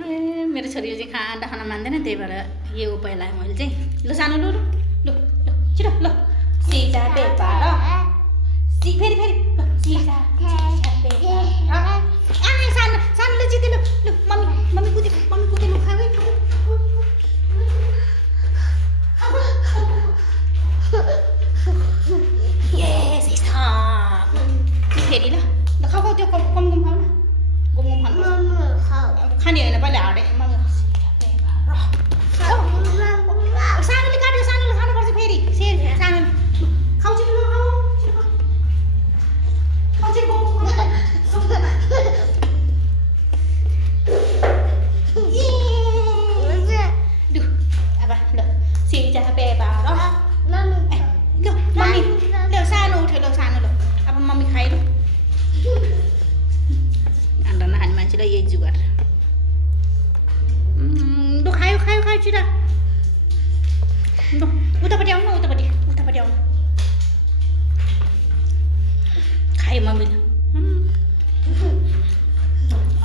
मेरो छोरीले चाहिँ खाँदा खान मान्दैन, त्यही भएर यो उपाय लगाएँ मैले चाहिँ। ल सानो लु लु लु लु छिटो ल सिजा पेपर फेरि फेरि ल सिजा पेपर सानो सानोले जिते लु लु मम्मी कुदे लु खाऊ यस स्टप फेरि ल खाऊ त्यो कम खाऊ न गम खानु खाने होइन पहिला हाडे सानोले काट्यो सानोले खानुपर्छ फेरि सानोले खाऊ छिटो ल खाऊ छिटो अब ल सिजा पेपर ल मम्मी ल सानो उठ्यो ल सानो ल अब मम्मी खाइ ल अन्डा नखाने मान्छेलाई यही जुगाड ल खायो छिटो ल उतापट्टि आउनु उतापट्टि आउनु खायो मम्मीले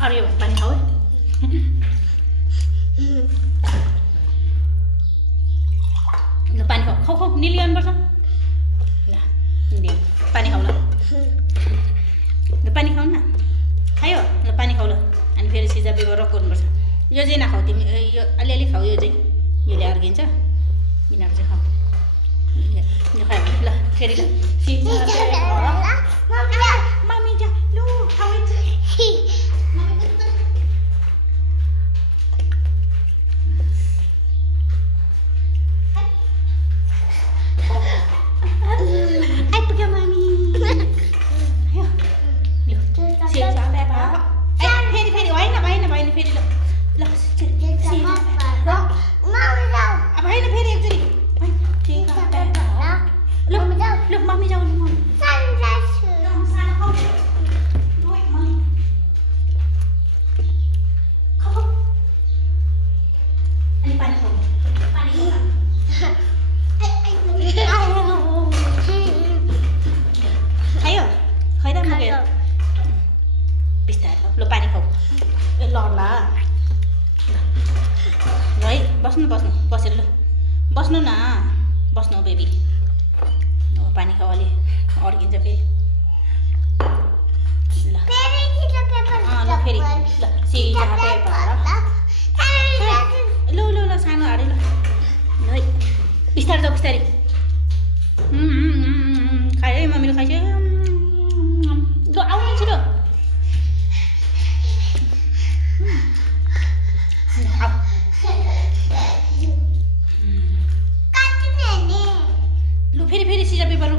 अरे पानी खाऊ ल पानी खाऊ निली आउनुपर्छ ल निली पानी खाऊ ल पानी खाऊ न खायो ल पानी खाऊ ल अनि फेरि सिजा पेपर रक गर्नुपर्छ यो चाहिँ नखाऊ तिमी यो अलिअलि खाऊ यो चाहिँ यसले अर्किन्छ यिनीहरू चाहिँ खाऊ यो खायो ल फेरि ल सिजा पेपर मम्मी जा लु खाऊ आइपुग्यो मम्मी फेरि होइन फेरि ल अब होइन फेरि एकचोटि ल मम्मी जाऊ अनि पानी खाऊ खायो खैदा मुगेर बिस्तारै ल पानी खाऊ ए ल है बस्नु बसेर ल बस्नु न बस्नु बेबी पानी खाऊ अलि अड्किन्छ फेरि ल ल फेरि ल सिजा पेपर ल सानो हाडे ल है बिस्तारै जाऊ बिस्तारै खायो है मम्मीले खाइसक्यो ल आउनु छिटो लु फेरि सिजा पेपर ल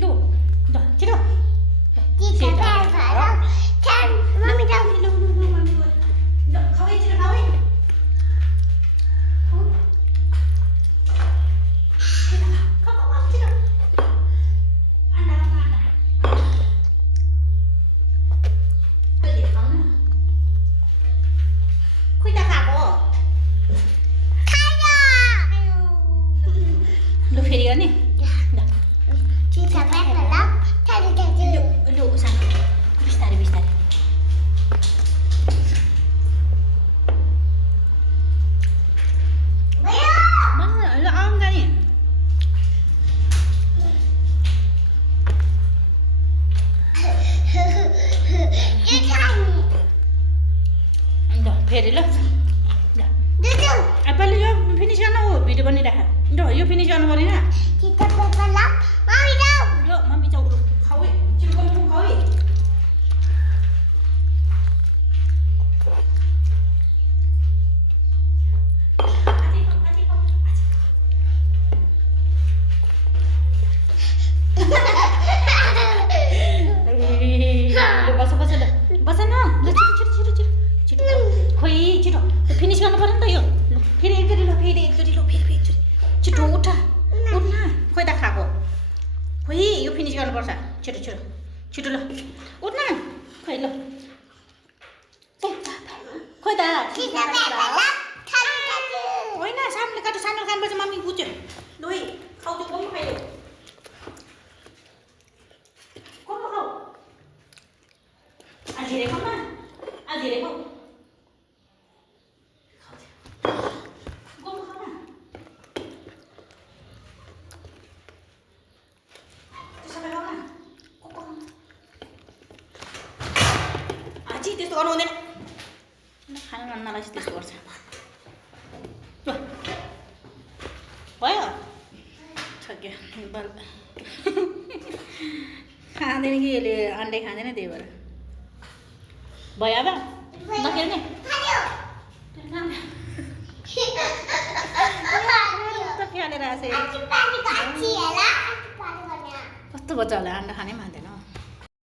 लु छिटो मम्मी जाऊ ल मम्मी ल खाऊ छिटो खाऊ लु फेरि गर्ने लु सानो बिस्तारै ल आउनु जाने ल फेरि ल पहिला यो फिनिस गर्न हो भिडियो बनिराख ल यो फिनिस गर्नु पऱ्यो ल मम्मी जाऊ खाऊ छिटो खाऊ बस न ल छिटो खोइ छिटो फिनिस गर्नु पर्यो नि त यो फेरि एकचोटि छिटो उठ न खोइ त खाएको खोइ यो फिनिस गर्नुपर्छ छिटो ल उठ न खोइ ल खोइ त होइन सानोले काट्यो सानोले खानुपर्छ मम्मी बुझ्यो ल है खाऊ त्यो कम खाइयो कम खाऊ धेरै खाऊ न धेरै खाऊ त्यस्तो गर्नु हुँदैन खानु मन नलागेपछि त्यस्तो गर्छ ल भयो सक्यो बल खाँदैन कि यसले अन्डै खाँदैन त्यही भएर भयो अब नखेल्ने फालेर आएको कस्तो बच्चा होला अन्डा खानै मान्दैन